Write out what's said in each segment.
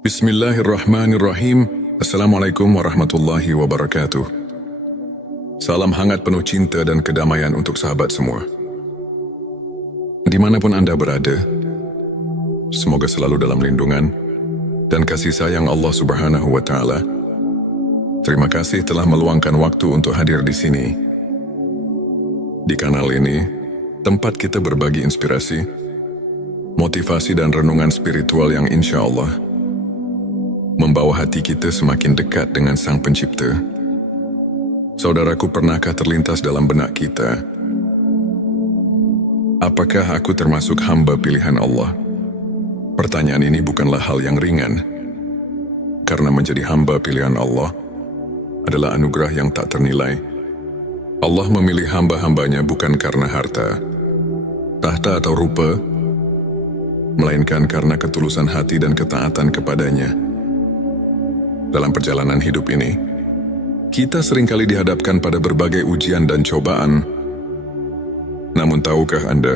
Bismillahirrahmanirrahim. Assalamualaikum warahmatullahi wabarakatuh. Salam hangat penuh cinta dan kedamaian untuk sahabat semua. Dimanapun Anda berada, semoga selalu dalam lindungan dan kasih sayang Allah Subhanahu wa Ta'ala. Terima kasih telah meluangkan waktu untuk hadir di sini. Di kanal ini, tempat kita berbagi inspirasi, motivasi dan renungan spiritual yang insya Allah membawa hati kita semakin dekat dengan Sang Pencipta. Saudaraku, pernahkah terlintas dalam benak kita, apakah aku termasuk hamba pilihan Allah? Pertanyaan ini bukanlah hal yang ringan, karena menjadi hamba pilihan Allah adalah anugerah yang tak ternilai. Allah memilih hamba-hambanya bukan karena harta, tahta atau rupa, melainkan karena ketulusan hati dan ketaatan kepadanya. Dalam perjalanan hidup ini, kita seringkali dihadapkan pada berbagai ujian dan cobaan. Namun tahukah Anda,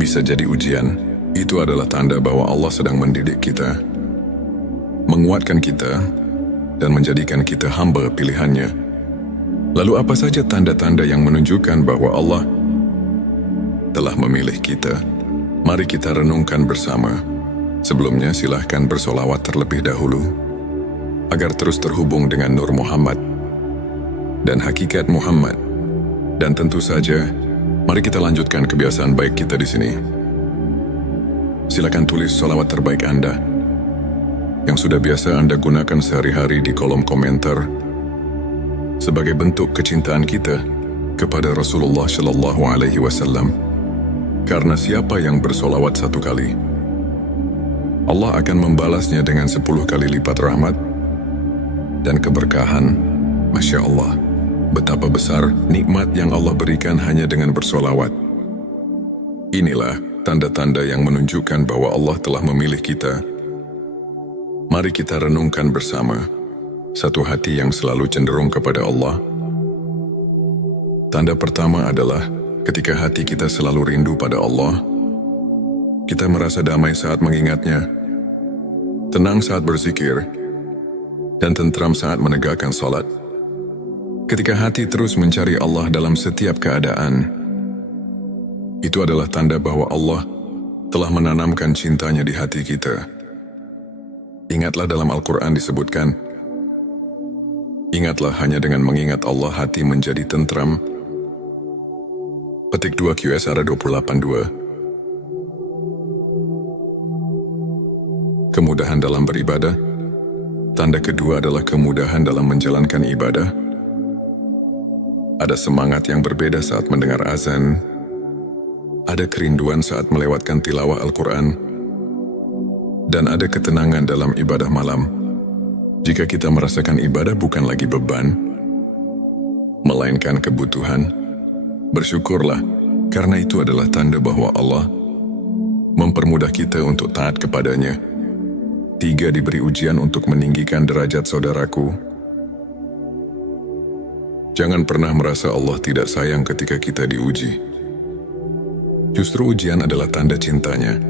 bisa jadi ujian itu adalah tanda bahwa Allah sedang mendidik kita, menguatkan kita, dan menjadikan kita hamba pilihannya. Lalu apa saja tanda-tanda yang menunjukkan bahwa Allah telah memilih kita? Mari kita renungkan bersama. Sebelumnya silahkan bersolawat terlebih dahulu, agar terus terhubung dengan Nur Muhammad dan hakikat Muhammad. Dan tentu saja, mari kita lanjutkan kebiasaan baik kita di sini. Silakan tulis sholawat terbaik Anda yang sudah biasa Anda gunakan sehari-hari di kolom komentar sebagai bentuk kecintaan kita kepada Rasulullah Shallallahu Alaihi Wasallam. Karena siapa yang bersolawat 1 kali, Allah akan membalasnya dengan 10 kali lipat rahmat dan keberkahan. Masya Allah, betapa besar nikmat yang Allah berikan hanya dengan bersolawat. Inilah tanda-tanda yang menunjukkan bahwa Allah telah memilih kita. Mari kita renungkan bersama. Satu hati yang selalu cenderung kepada Allah. Tanda pertama adalah ketika hati kita selalu rindu pada Allah. Kita merasa damai saat mengingatnya, tenang saat berzikir, dan tentram saat menegakkan salat. Ketika hati terus mencari Allah dalam setiap keadaan, itu adalah tanda bahwa Allah telah menanamkan cintanya di hati kita. Ingatlah dalam Al-Quran disebutkan, ingatlah hanya dengan mengingat Allah hati menjadi tentram. Petik 2 QS 28:2. Kemudahan dalam beribadah. Tanda kedua adalah kemudahan dalam menjalankan ibadah. Ada semangat yang berbeda saat mendengar azan. Ada kerinduan saat melewatkan tilawah Al-Quran. Dan ada ketenangan dalam ibadah malam. Jika kita merasakan ibadah bukan lagi beban, melainkan kebutuhan, bersyukurlah, karena itu adalah tanda bahwa Allah mempermudah kita untuk taat kepadanya. 3. Diberi ujian untuk meninggikan derajat saudaraku. Jangan pernah merasa Allah tidak sayang ketika kita diuji. Justru ujian adalah tanda cintanya.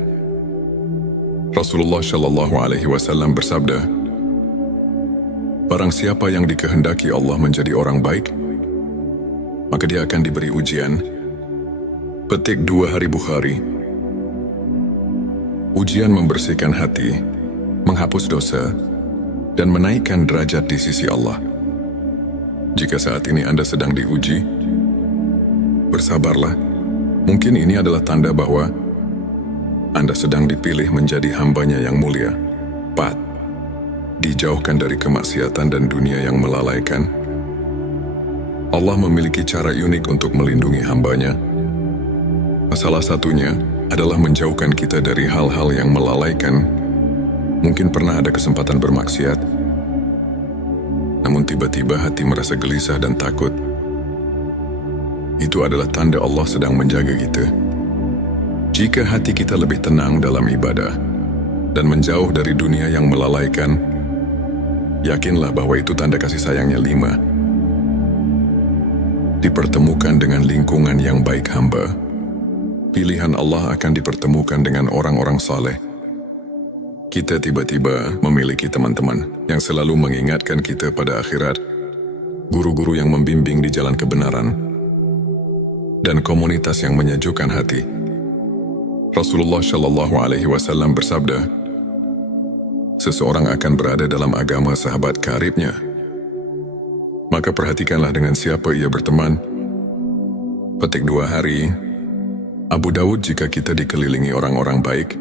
Rasulullah Shallallahu Alaihi Wasallam bersabda, barang siapa yang dikehendaki Allah menjadi orang baik, maka dia akan diberi ujian. Petik 2 Hari Bukhari. Ujian membersihkan hati, menghapus dosa, dan menaikkan derajat di sisi Allah. Jika saat ini Anda sedang diuji, bersabarlah. Mungkin ini adalah tanda bahwa Anda sedang dipilih menjadi hambanya yang mulia. 4. Dijauhkan dari kemaksiatan dan dunia yang melalaikan. Allah memiliki cara unik untuk melindungi hambanya. Salah satunya adalah menjauhkan kita dari hal-hal yang melalaikan. Mungkin pernah ada kesempatan bermaksiat, namun tiba-tiba hati merasa gelisah dan takut. Itu adalah tanda Allah sedang menjaga kita. Jika hati kita lebih tenang dalam ibadah dan menjauh dari dunia yang melalaikan, yakinlah bahwa itu tanda kasih sayangnya. 5. Dipertemukan dengan lingkungan yang baik hamba. Pilihan Allah akan dipertemukan dengan orang-orang saleh. Kita tiba-tiba memiliki teman-teman yang selalu mengingatkan kita pada akhirat, guru-guru yang membimbing di jalan kebenaran, dan komunitas yang menyejukkan hati. Rasulullah Shallallahu Alaihi Wasallam bersabda, seseorang akan berada dalam agama sahabat karibnya. Maka perhatikanlah dengan siapa ia berteman. Petik 2 hari, Abu Dawud, jika kita dikelilingi orang-orang baik,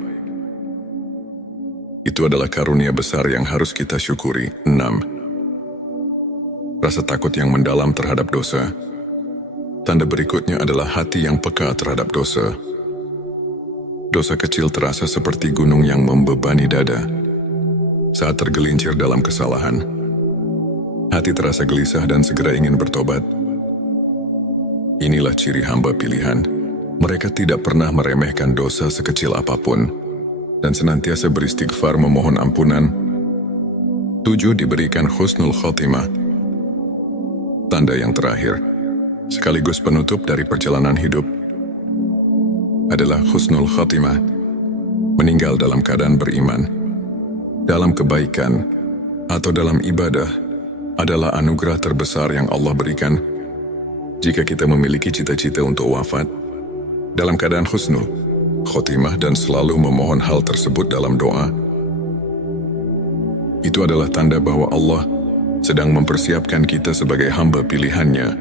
itu adalah karunia besar yang harus kita syukuri. 6. Rasa takut yang mendalam terhadap dosa. Tanda berikutnya adalah hati yang peka terhadap dosa. Dosa kecil terasa seperti gunung yang membebani dada. Saat tergelincir dalam kesalahan, hati terasa gelisah dan segera ingin bertobat. Inilah ciri hamba pilihan. Mereka tidak pernah meremehkan dosa sekecil apapun dan senantiasa beristighfar memohon ampunan. 7. Diberikan husnul khotimah. Tanda yang terakhir, sekaligus penutup dari perjalanan hidup, adalah husnul khotimah. Meninggal dalam keadaan beriman, dalam kebaikan, atau dalam ibadah adalah anugerah terbesar yang Allah berikan. Jika kita memiliki cita-cita untuk wafat dalam keadaan husnul khotimah dan selalu memohon hal tersebut dalam doa, itu adalah tanda bahwa Allah sedang mempersiapkan kita sebagai hamba pilihannya.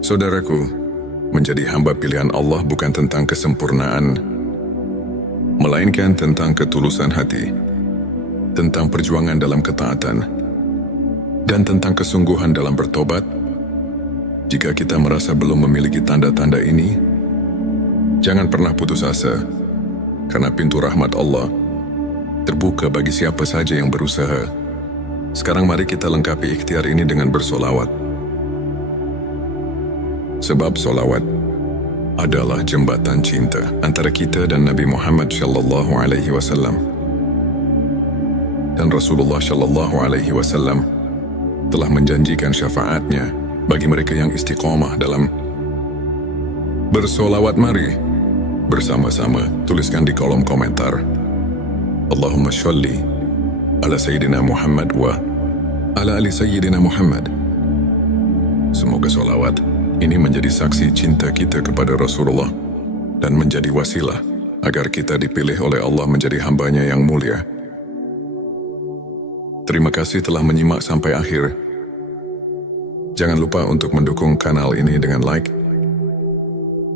Saudaraku, menjadi hamba pilihan Allah bukan tentang kesempurnaan, melainkan tentang ketulusan hati, tentang perjuangan dalam ketaatan, dan tentang kesungguhan dalam bertobat. Jika kita merasa belum memiliki tanda-tanda ini, jangan pernah putus asa, karena pintu rahmat Allah terbuka bagi siapa saja yang berusaha. Sekarang mari kita lengkapi ikhtiar ini dengan bersolawat. Sebab solawat adalah jembatan cinta antara kita dan Nabi Muhammad Shallallahu Alaihi Wasallam. Dan Rasulullah Shallallahu Alaihi Wasallam telah menjanjikan syafaatnya bagi mereka yang istiqomah dalam bersolawat. Mari bersama-sama tuliskan di kolom komentar, Allahumma sholli ala Sayyidina Muhammad wa ala ali Sayyidina Muhammad. Semoga solawat ini menjadi saksi cinta kita kepada Rasulullah dan menjadi wasilah agar kita dipilih oleh Allah menjadi hambanya yang mulia. Terima kasih telah menyimak sampai akhir. Jangan lupa untuk mendukung kanal ini dengan like,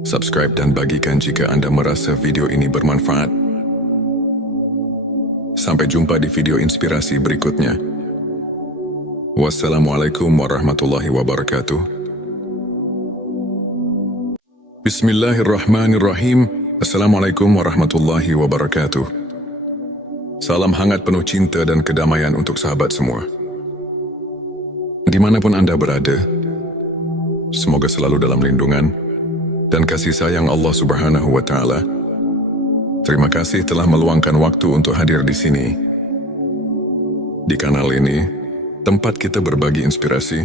subscribe, dan bagikan jika Anda merasa video ini bermanfaat. Sampai jumpa di video inspirasi berikutnya. Wassalamualaikum warahmatullahi wabarakatuh. Bismillahirrahmanirrahim. Assalamualaikum warahmatullahi wabarakatuh. Salam hangat penuh cinta dan kedamaian untuk sahabat semua. Dimanapun Anda berada, semoga selalu dalam lindungan dan kasih sayang Allah Subhanahu wa Ta'ala. Terima kasih telah meluangkan waktu untuk hadir di sini. Di kanal ini, tempat kita berbagi inspirasi,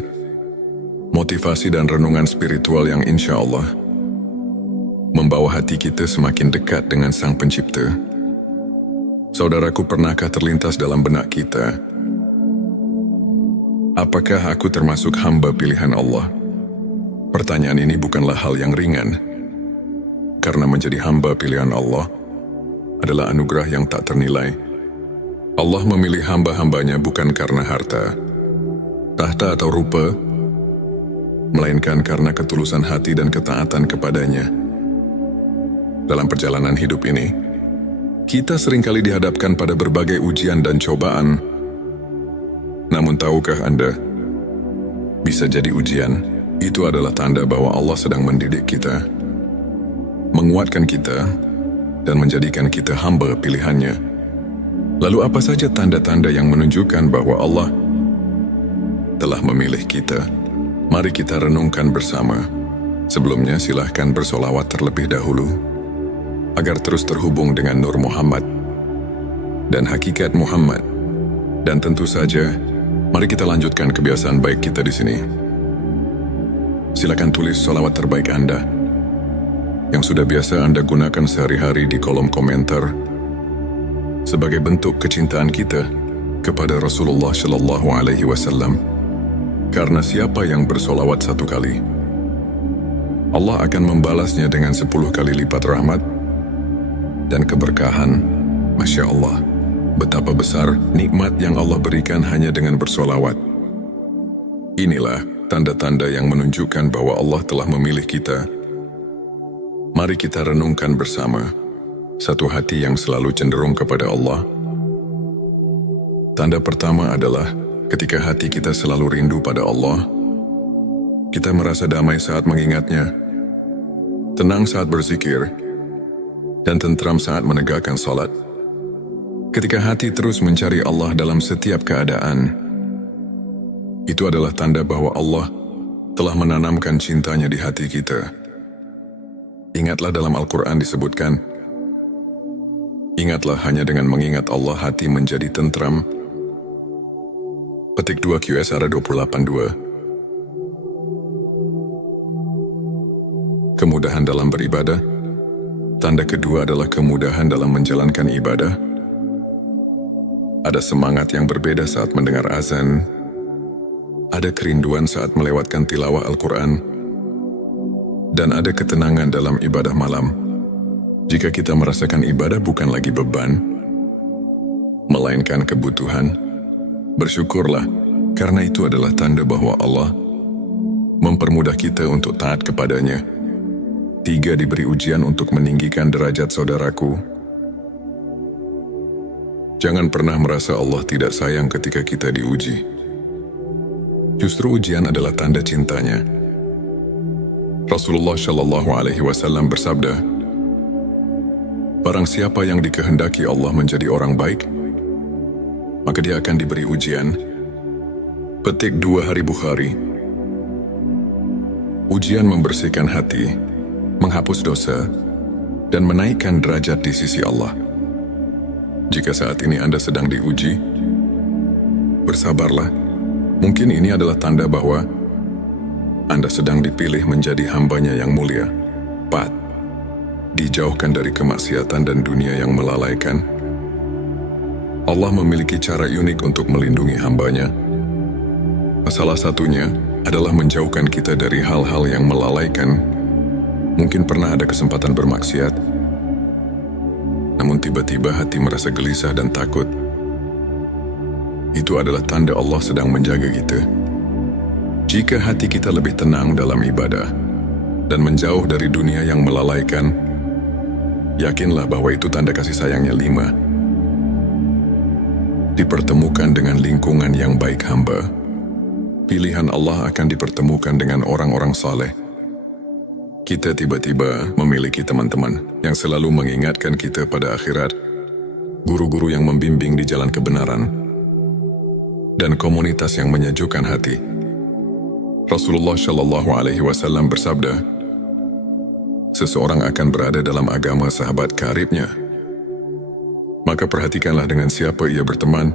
motivasi, dan renungan spiritual yang insya Allah membawa hati kita semakin dekat dengan Sang Pencipta. Saudaraku, pernahkah terlintas dalam benak kita, apakah aku termasuk hamba pilihan Allah? Pertanyaan ini bukanlah hal yang ringan, karena menjadi hamba pilihan Allah adalah anugerah yang tak ternilai. Allah memilih hamba-hambanya bukan karena harta, tahta, atau rupa, melainkan karena ketulusan hati dan ketaatan kepadanya. Dalam perjalanan hidup ini, kita seringkali dihadapkan pada berbagai ujian dan cobaan. Namun tahukah Anda, bisa jadi ujian itu adalah tanda bahwa Allah sedang mendidik kita, menguatkan kita, dan menjadikan kita hamba pilihannya. Lalu apa saja tanda-tanda yang menunjukkan bahwa Allah telah memilih kita? Mari kita renungkan bersama. Sebelumnya silahkan bersolawat terlebih dahulu, agar terus terhubung dengan Nur Muhammad dan hakikat Muhammad. Dan tentu saja, mari kita lanjutkan kebiasaan baik kita di sini. Silakan tulis solawat terbaik Anda yang sudah biasa Anda gunakan sehari-hari di kolom komentar. sebagai bentuk kecintaan kita kepada Rasulullah Shallallahu Alaihi Wasallam. Karena siapa yang bersolawat 1 kali, Allah akan membalasnya dengan 10 kali lipat rahmat dan keberkahan. Masya Allah, betapa besar nikmat yang Allah berikan hanya dengan bersolawat. Inilah tanda-tanda yang menunjukkan bahwa Allah telah memilih kita. Mari kita renungkan bersama satu hati yang selalu cenderung kepada Allah. Tanda pertama adalah ketika hati kita selalu rindu pada Allah. Kita merasa damai saat mengingatnya, tenang saat berzikir, dan tentram saat menegakkan salat. Ketika hati terus mencari Allah dalam setiap keadaan, itu adalah tanda bahwa Allah telah menanamkan cintanya di hati kita. Ingatlah dalam Al-Quran disebutkan, ingatlah hanya dengan mengingat Allah hati menjadi tentram. Petik 2 QSR 28.2. Kemudahan dalam beribadah. Tanda kedua adalah kemudahan dalam menjalankan ibadah. Ada semangat yang berbeda saat mendengar azan. Ada kerinduan saat melewatkan tilawah Al-Quran. Dan ada ketenangan dalam ibadah malam. Jika kita merasakan ibadah bukan lagi beban, melainkan kebutuhan, bersyukurlah, karena itu adalah tanda bahwa Allah mempermudah kita untuk taat kepadanya. 3. Diberi ujian untuk meninggikan derajat saudaraku. Jangan pernah merasa Allah tidak sayang ketika kita diuji. Justru ujian adalah tanda cintanya. Rasulullah Shallallahu Alaihi Wasallam bersabda, barang siapa yang dikehendaki Allah menjadi orang baik, maka dia akan diberi ujian. Petik 2 Hari Bukhari. Ujian membersihkan hati, menghapus dosa, dan menaikkan derajat di sisi Allah. Jika saat ini Anda sedang diuji, bersabarlah. Mungkin ini adalah tanda bahwa Anda sedang dipilih menjadi hambanya yang mulia. 4. Dijauhkan dari kemaksiatan dan dunia yang melalaikan. Allah memiliki cara unik untuk melindungi hambanya. Salah satunya adalah menjauhkan kita dari hal-hal yang melalaikan. Mungkin pernah ada kesempatan bermaksiat, namun tiba-tiba hati merasa gelisah dan takut. Itu adalah tanda Allah sedang menjaga kita. Jika hati kita lebih tenang dalam ibadah dan menjauh dari dunia yang melalaikan, yakinlah bahwa itu tanda kasih sayangnya. 5. Dipertemukan dengan lingkungan yang baik hamba. Pilihan Allah akan dipertemukan dengan orang-orang saleh. Kita tiba-tiba memiliki teman-teman yang selalu mengingatkan kita pada akhirat, guru-guru yang membimbing di jalan kebenaran, dan komunitas yang menyejukkan hati. Rasulullah Shallallahu Alaihi Wasallam bersabda, seseorang akan berada dalam agama sahabat karibnya. Maka perhatikanlah dengan siapa ia berteman.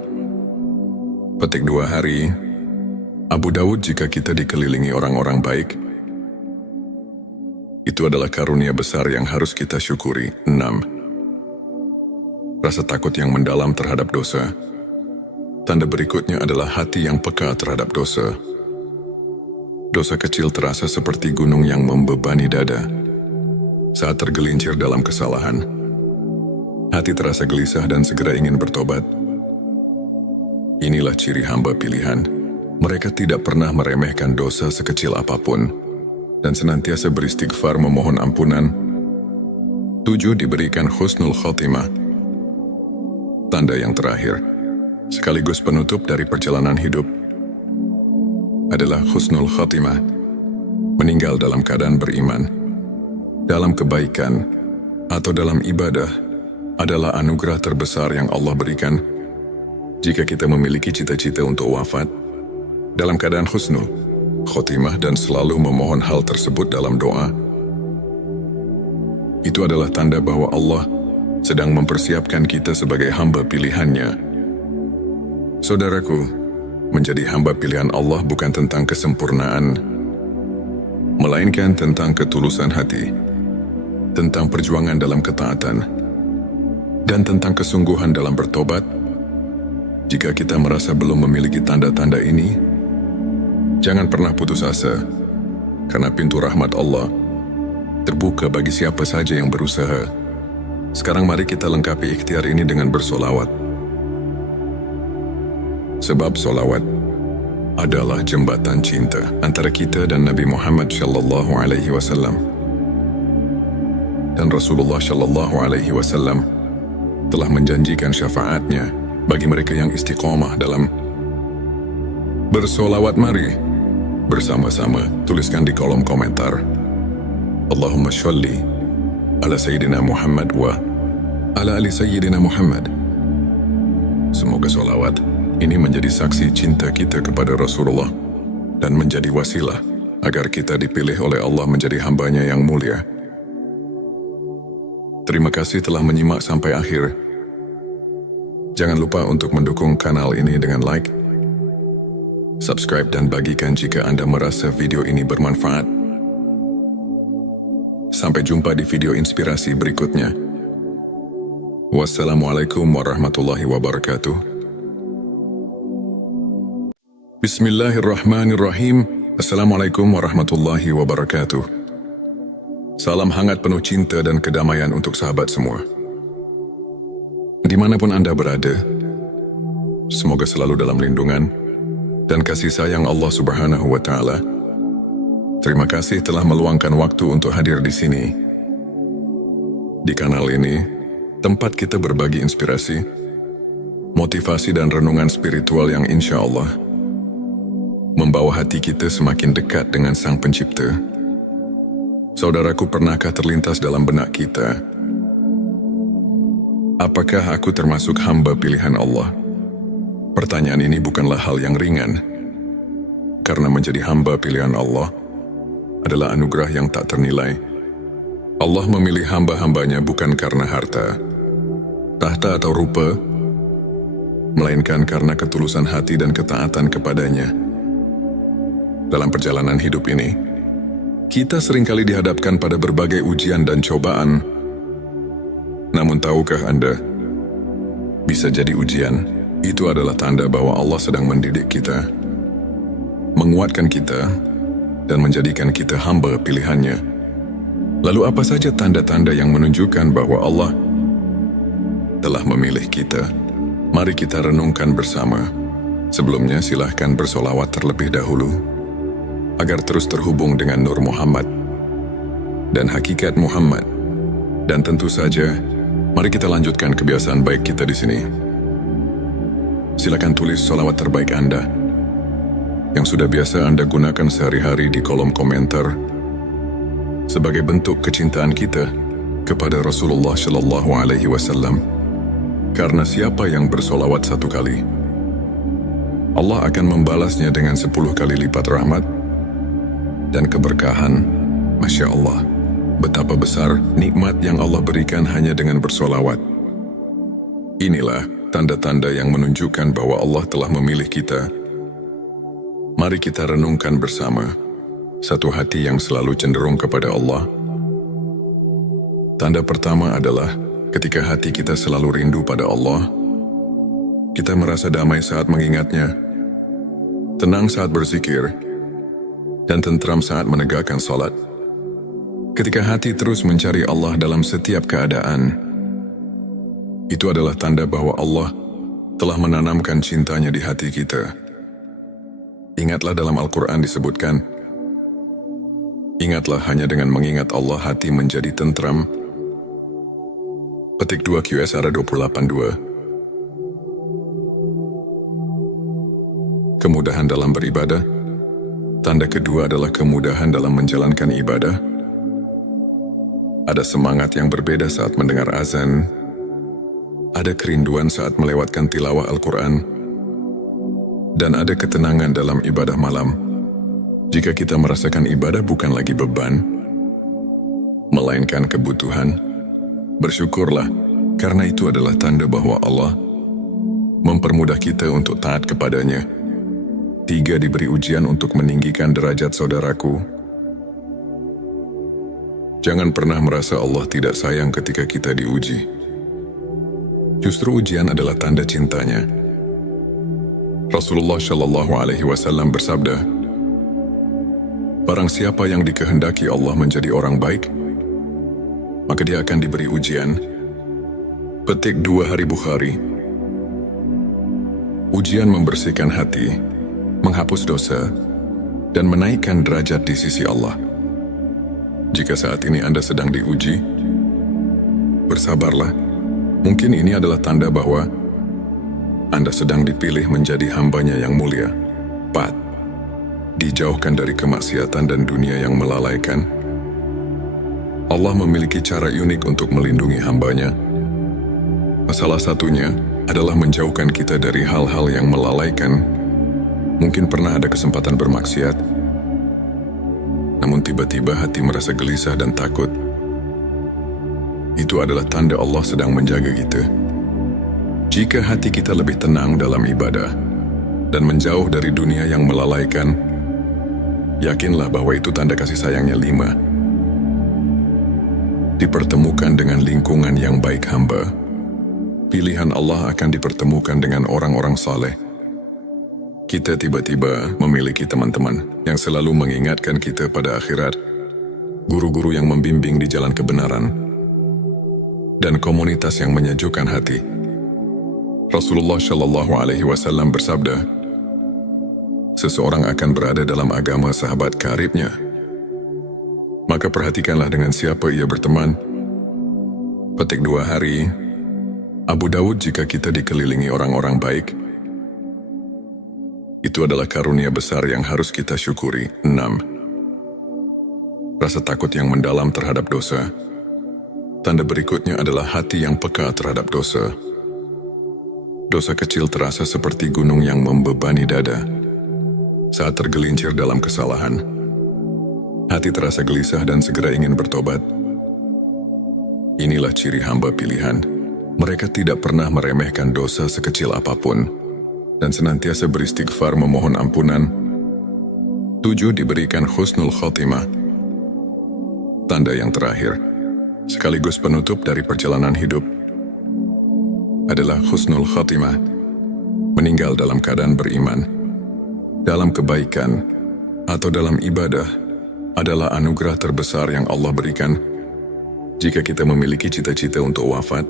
Petik 2 Hari. Abu Dawud. Jika kita dikelilingi orang-orang baik, itu adalah karunia besar yang harus kita syukuri. 6. Rasa takut yang mendalam terhadap dosa. Tanda berikutnya adalah hati yang peka terhadap dosa. Dosa kecil terasa seperti gunung yang membebani dada. Saat tergelincir dalam kesalahan, hati terasa gelisah dan segera ingin bertobat. Inilah ciri hamba pilihan. Mereka tidak pernah meremehkan dosa sekecil apapun dan senantiasa beristighfar memohon ampunan. 7. Diberikan husnul khotimah. Tanda yang terakhir, sekaligus penutup dari perjalanan hidup, adalah husnul khotimah. Meninggal dalam keadaan beriman, dalam kebaikan, atau dalam ibadah adalah anugerah terbesar yang Allah berikan. Jika kita memiliki cita-cita untuk wafat dalam keadaan husnul khotimah dan selalu memohon hal tersebut dalam doa, itu adalah tanda bahwa Allah sedang mempersiapkan kita sebagai hamba pilihannya. Saudaraku, menjadi hamba pilihan Allah bukan tentang kesempurnaan, melainkan tentang ketulusan hati, tentang perjuangan dalam ketaatan, dan tentang kesungguhan dalam bertobat. Jika kita merasa belum memiliki tanda-tanda ini, jangan pernah putus asa, karena pintu rahmat Allah terbuka bagi siapa saja yang berusaha. Sekarang mari kita lengkapi ikhtiar ini dengan bersolawat. Sebab solawat adalah jembatan cinta antara kita dan Nabi Muhammad SAW. Dan Rasulullah SAW telah menjanjikan syafaatnya bagi mereka yang istiqomah dalam bersolawat. Mari bersama-sama tuliskan di kolom komentar, Allahumma sholli ala Sayyidina Muhammad wa ala ali Sayyidina Muhammad. Semoga solawat ini menjadi saksi cinta kita kepada Rasulullah dan menjadi wasilah agar kita dipilih oleh Allah menjadi hambanya yang mulia. Terima kasih telah menyimak sampai akhir. Jangan lupa untuk mendukung kanal ini dengan like, subscribe dan bagikan jika Anda merasa video ini bermanfaat. Sampai jumpa di video inspirasi berikutnya. Wassalamualaikum warahmatullahi wabarakatuh. Bismillahirrahmanirrahim. Assalamualaikum warahmatullahi wabarakatuh. Salam hangat penuh cinta dan kedamaian untuk sahabat semua. Dimanapun Anda berada, semoga selalu dalam lindungan dan kasih sayang Allah Subhanahu wa Ta'ala. Terima kasih telah meluangkan waktu untuk hadir di sini. Di kanal ini, tempat kita berbagi inspirasi, motivasi dan renungan spiritual yang insya Allah membawa hati kita semakin dekat dengan Sang Pencipta. Saudaraku, pernahkah terlintas dalam benak kita, apakah aku termasuk hamba pilihan Allah? Pertanyaan ini bukanlah hal yang ringan, karena menjadi hamba pilihan Allah adalah anugerah yang tak ternilai. Allah memilih hamba-hambanya bukan karena harta, tahta atau rupa, melainkan karena ketulusan hati dan ketaatan kepadanya. Dalam perjalanan hidup ini, kita seringkali dihadapkan pada berbagai ujian dan cobaan. Namun tahukah Anda, bisa jadi ujian itu adalah tanda bahwa Allah sedang mendidik kita, menguatkan kita, dan menjadikan kita hamba pilihannya. Lalu apa saja tanda-tanda yang menunjukkan bahwa Allah telah memilih kita? Mari kita renungkan bersama. Sebelumnya silahkan bersolawat terlebih dahulu, agar terus terhubung dengan Nur Muhammad dan hakikat Muhammad. Dan tentu saja, mari kita lanjutkan kebiasaan baik kita di sini. Silakan tulis solawat terbaik Anda yang sudah biasa Anda gunakan sehari-hari di kolom komentar sebagai bentuk kecintaan kita kepada Rasulullah SAW. Karena siapa yang bersolawat 1 kali, Allah akan membalasnya dengan 10 kali lipat rahmat dan keberkahan. Masya Allah, betapa besar nikmat yang Allah berikan hanya dengan bersolawat. Inilah tanda-tanda yang menunjukkan bahwa Allah telah memilih kita. Mari kita renungkan bersama. Satu hati yang selalu cenderung kepada Allah. Tanda pertama adalah ketika hati kita selalu rindu pada Allah. Kita merasa damai saat mengingatnya, tenang saat berzikir, dan tentram saat menegakkan salat. Ketika hati terus mencari Allah dalam setiap keadaan, itu adalah tanda bahwa Allah telah menanamkan cintanya di hati kita. Ingatlah dalam Al-Quran disebutkan, ingatlah hanya dengan mengingat Allah hati menjadi tentram. Petik 2 QSR 28:2. Kemudahan dalam beribadah. Tanda kedua adalah kemudahan dalam menjalankan ibadah. Ada semangat yang berbeda saat mendengar azan. Ada kerinduan saat melewatkan tilawah Al-Quran. Dan ada ketenangan dalam ibadah malam. Jika kita merasakan ibadah bukan lagi beban, melainkan kebutuhan, bersyukurlah, karena itu adalah tanda bahwa Allah mempermudah kita untuk taat kepadanya. 3. Diberi ujian untuk meninggikan derajat saudaraku. Jangan pernah merasa Allah tidak sayang ketika kita diuji. Justru ujian adalah tanda cintanya. Rasulullah Shallallahu Alaihi Wasallam bersabda, "Barang siapa yang dikehendaki Allah menjadi orang baik, maka dia akan diberi ujian." Petik 2 Hari Bukhari. Ujian membersihkan hati, menghapus dosa, dan menaikkan derajat di sisi Allah. Jika saat ini Anda sedang diuji, bersabarlah. Mungkin ini adalah tanda bahwa Anda sedang dipilih menjadi hambanya yang mulia. 4. Dijauhkan dari kemaksiatan dan dunia yang melalaikan. Allah memiliki cara unik untuk melindungi hambanya. Salah satunya adalah menjauhkan kita dari hal-hal yang melalaikan. Mungkin pernah ada kesempatan bermaksiat, namun tiba-tiba hati merasa gelisah dan takut. Itu adalah tanda Allah sedang menjaga kita. Jika hati kita lebih tenang dalam ibadah dan menjauh dari dunia yang melalaikan, yakinlah bahwa itu tanda kasih sayangnya. 5. Dipertemukan dengan lingkungan yang baik hamba. Pilihan Allah akan dipertemukan dengan orang-orang saleh. Kita tiba-tiba memiliki teman-teman yang selalu mengingatkan kita pada akhirat, guru-guru yang membimbing di jalan kebenaran, dan komunitas yang menyejukkan hati. Rasulullah Shallallahu Alaihi Wasallam bersabda, seseorang akan berada dalam agama sahabat karibnya. Maka perhatikanlah dengan siapa ia berteman. Petik 2 Hari. Abu Dawud, jika kita dikelilingi orang-orang baik, itu adalah karunia besar yang harus kita syukuri. 6. Rasa takut yang mendalam terhadap dosa. Tanda berikutnya adalah hati yang peka terhadap dosa. Dosa kecil terasa seperti gunung yang membebani dada. Saat tergelincir dalam kesalahan, hati terasa gelisah dan segera ingin bertobat. Inilah ciri hamba pilihan. Mereka tidak pernah meremehkan dosa sekecil apapun dan senantiasa beristighfar memohon ampunan. 7. Diberikan husnul khotimah. Tanda yang terakhir, sekaligus penutup dari perjalanan hidup, adalah husnul khotimah. Meninggal dalam keadaan beriman, dalam kebaikan, atau dalam ibadah adalah anugerah terbesar yang Allah berikan. Jika kita memiliki cita-cita untuk wafat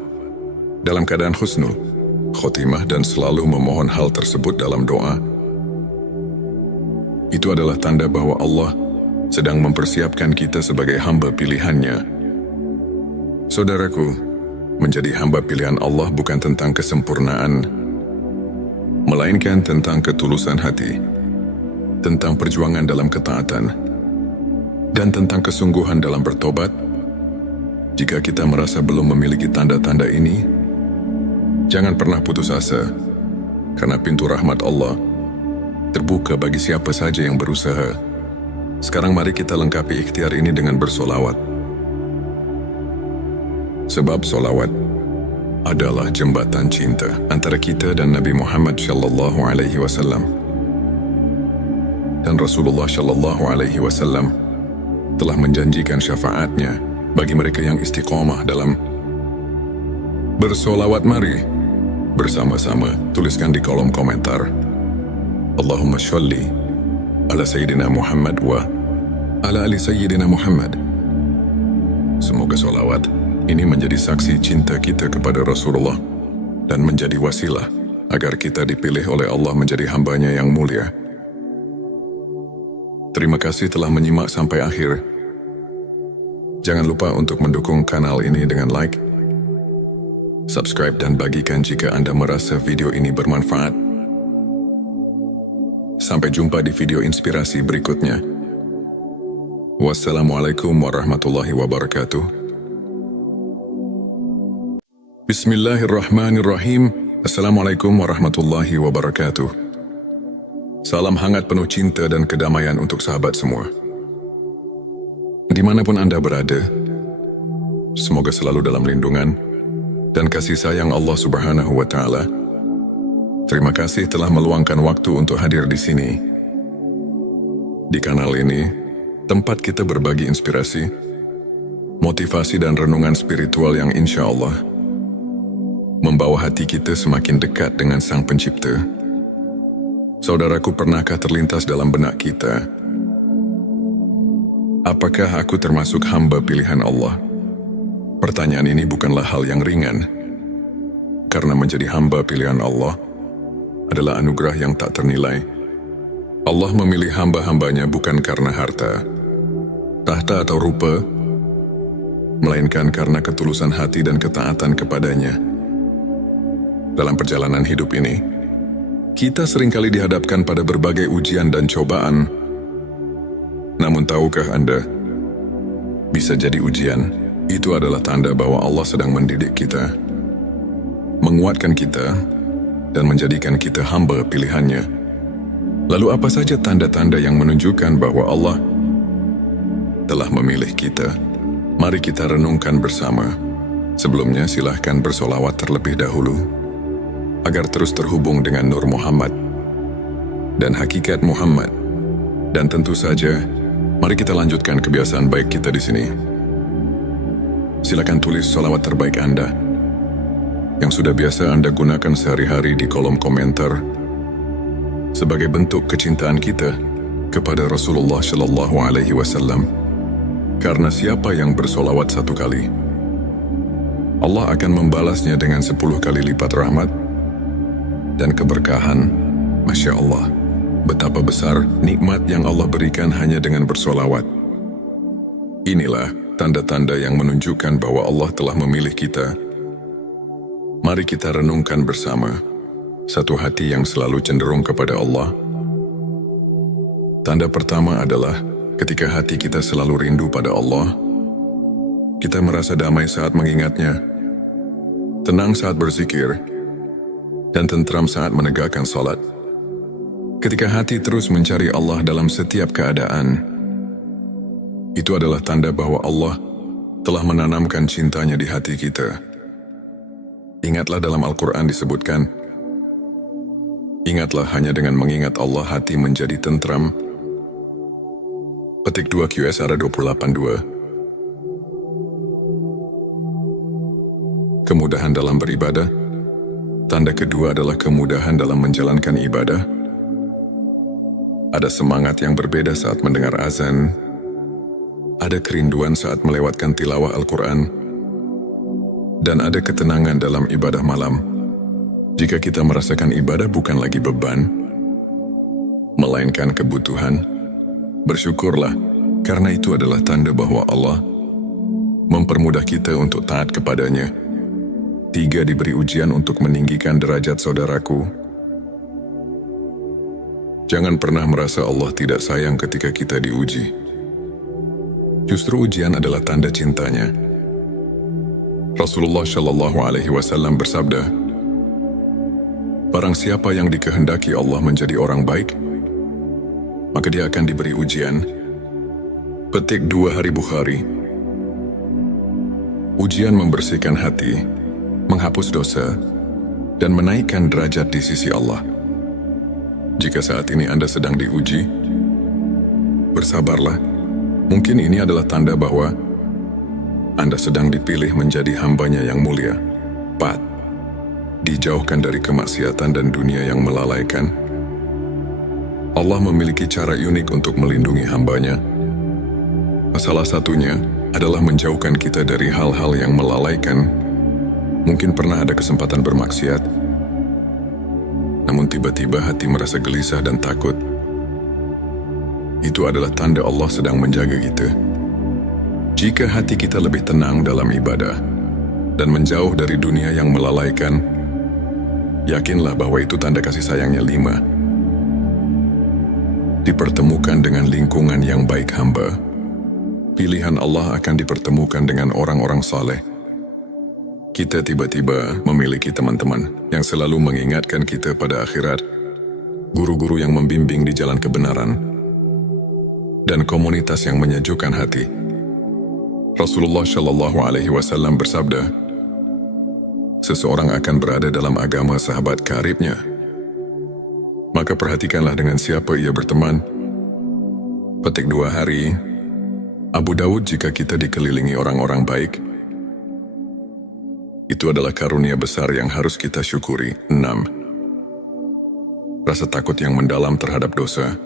dalam keadaan husnul khotimah dan selalu memohon hal tersebut dalam doa, itu adalah tanda bahwa Allah sedang mempersiapkan kita sebagai hamba pilihannya. Saudaraku, menjadi hamba pilihan Allah bukan tentang kesempurnaan, melainkan tentang ketulusan hati, tentang perjuangan dalam ketaatan, dan tentang kesungguhan dalam bertobat. Jika kita merasa belum memiliki tanda-tanda ini, jangan pernah putus asa, karena pintu rahmat Allah terbuka bagi siapa saja yang berusaha. Sekarang mari kita lengkapi ikhtiar ini dengan bersolawat. Sebab solawat adalah jembatan cinta antara kita dan Nabi Muhammad Shallallahu Alaihi Wasallam. Dan Rasulullah Shallallahu Alaihi Wasallam telah menjanjikan syafaatnya bagi mereka yang istiqomah dalam bersolawat. Mari bersama-sama tuliskan di kolom komentar, Allahumma sholli ala Sayyidina Muhammad wa ala ali Sayyidina Muhammad. Semoga solawat ini menjadi saksi cinta kita kepada Rasulullah dan menjadi wasilah agar kita dipilih oleh Allah menjadi hambanya yang mulia. Terima kasih telah menyimak sampai akhir. Jangan lupa untuk mendukung kanal ini dengan like, subscribe, dan bagikan jika Anda merasa video ini bermanfaat. Sampai jumpa di video inspirasi berikutnya. Wassalamualaikum warahmatullahi wabarakatuh. Bismillahirrahmanirrahim. Assalamualaikum warahmatullahi wabarakatuh. Salam hangat penuh cinta dan kedamaian untuk sahabat semua. Dimanapun Anda berada, semoga selalu dalam lindungan dan kasih sayang Allah Subhanahu wa Ta'ala. Terima kasih telah meluangkan waktu untuk hadir di sini. Di kanal ini, tempat kita berbagi inspirasi, motivasi, dan renungan spiritual yang insya Allah membawa hati kita semakin dekat dengan Sang Pencipta. Saudaraku, pernahkah terlintas dalam benak kita, apakah aku termasuk hamba pilihan Allah? Pertanyaan ini bukanlah hal yang ringan, karena menjadi hamba pilihan Allah adalah anugerah yang tak ternilai. Allah memilih hamba-hambanya bukan karena harta, tahta atau rupa, melainkan karena ketulusan hati dan ketaatan kepadanya. Dalam perjalanan hidup ini, kita seringkali dihadapkan pada berbagai ujian dan cobaan. Namun tahukah Anda, bisa jadi ujian itu adalah tanda bahwa Allah sedang mendidik kita, menguatkan kita, dan menjadikan kita hamba pilihannya. Lalu apa saja tanda-tanda yang menunjukkan bahwa Allah telah memilih kita? Mari kita renungkan bersama. Sebelumnya silahkan bersolawat terlebih dahulu, agar terus terhubung dengan Nur Muhammad dan hakikat Muhammad. Dan tentu saja, mari kita lanjutkan kebiasaan baik kita di sini. Silakan tulis solawat terbaik Anda yang sudah biasa Anda gunakan sehari-hari di kolom komentar sebagai bentuk kecintaan kita kepada Rasulullah Shallallahu Alaihi Wasallam. Karena siapa yang bersolawat 1 kali, Allah akan membalasnya dengan 10 kali lipat rahmat dan keberkahan. Masya Allah, betapa besar nikmat yang Allah berikan hanya dengan bersolawat. Inilah tanda-tanda yang menunjukkan bahwa Allah telah memilih kita. Mari kita renungkan bersama. Satu hati yang selalu cenderung kepada Allah. Tanda pertama adalah ketika hati kita selalu rindu pada Allah. Kita merasa damai saat mengingatnya, tenang saat berzikir, dan tentram saat menegakkan salat. Ketika hati terus mencari Allah dalam setiap keadaan, itu adalah tanda bahwa Allah telah menanamkan cintanya di hati kita. Ingatlah dalam Al-Quran disebutkan, ingatlah hanya dengan mengingat Allah hati menjadi tentram. Petik 2 QSR 28:2. Kemudahan dalam beribadah. Tanda kedua adalah kemudahan dalam menjalankan ibadah. Ada semangat yang berbeda saat mendengar azan. Ada kerinduan saat melewatkan tilawah Al-Quran. Dan ada ketenangan dalam ibadah malam. Jika kita merasakan ibadah bukan lagi beban, melainkan kebutuhan, bersyukurlah, karena itu adalah tanda bahwa Allah mempermudah kita untuk taat kepadanya. 3. Diberi ujian untuk meninggikan derajat saudaraku. Jangan pernah merasa Allah tidak sayang ketika kita diuji. Justru ujian adalah tanda cintanya. Rasulullah Shallallahu Alaihi Wasallam bersabda, barang siapa yang dikehendaki Allah menjadi orang baik, maka dia akan diberi ujian. Petik 2 Hari Bukhari. Ujian membersihkan hati, menghapus dosa, dan menaikkan derajat di sisi Allah. Jika saat ini Anda sedang diuji, bersabarlah. Mungkin ini adalah tanda bahwa Anda sedang dipilih menjadi hambanya yang mulia. 4. Dijauhkan dari kemaksiatan dan dunia yang melalaikan. Allah memiliki cara unik untuk melindungi hambanya. Salah satunya adalah menjauhkan kita dari hal-hal yang melalaikan. Mungkin pernah ada kesempatan bermaksiat, namun tiba-tiba hati merasa gelisah dan takut. Itu adalah tanda Allah sedang menjaga kita. Jika hati kita lebih tenang dalam ibadah dan menjauh dari dunia yang melalaikan, yakinlah bahwa itu tanda kasih sayangnya. 5. Dipertemukan dengan lingkungan yang baik hamba. Pilihan Allah akan dipertemukan dengan orang-orang saleh. Kita tiba-tiba memiliki teman-teman yang selalu mengingatkan kita pada akhirat, guru-guru yang membimbing di jalan kebenaran, dan komunitas yang menyejukkan hati. Rasulullah Shallallahu Alaihi Wasallam bersabda, seseorang akan berada dalam agama sahabat karibnya. Maka perhatikanlah dengan siapa ia berteman. Petik 2 Hari Abu Daud. Jika kita dikelilingi orang-orang baik, Itu adalah karunia besar yang harus kita syukuri. 6. Rasa takut yang mendalam terhadap dosa.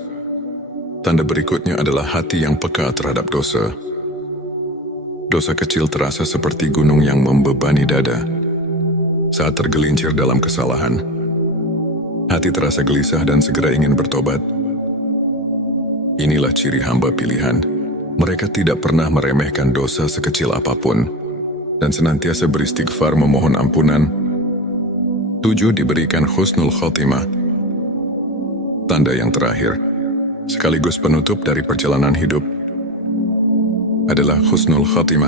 Tanda berikutnya adalah hati yang peka terhadap dosa. Dosa kecil terasa seperti gunung yang membebani dada. Saat tergelincir dalam kesalahan, hati terasa gelisah dan segera ingin bertobat. Inilah ciri hamba pilihan. Mereka tidak pernah meremehkan dosa sekecil apapun dan senantiasa beristighfar memohon ampunan. 7. Diberikan husnul khotimah. Tanda yang terakhir, sekaligus penutup dari perjalanan hidup, adalah husnul khotimah.